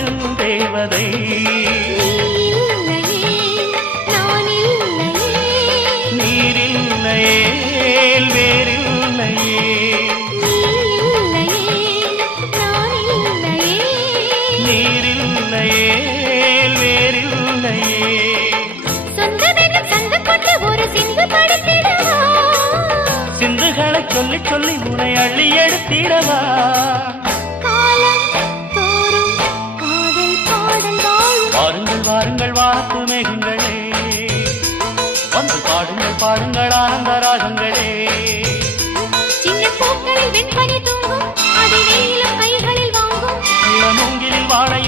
என் தேவதை நீரில்லையே வேறில்லையே நீரில்லையே வேறில்லையே சிந்துகளை சொல்லி சொல்லி உனை அள்ளி எடுத்திடவா வாருங்கள் வாருங்கள் வாத்து மேகங்களே வந்து பாடுங்கள் பாடுங்கள் ஆனந்த ராகங்களே சின்ன பூக்களில் வெண்பனி தூங்கும் அதை வெயிலும் கைகளில் வாங்கும் மூங்கிலில் வாழை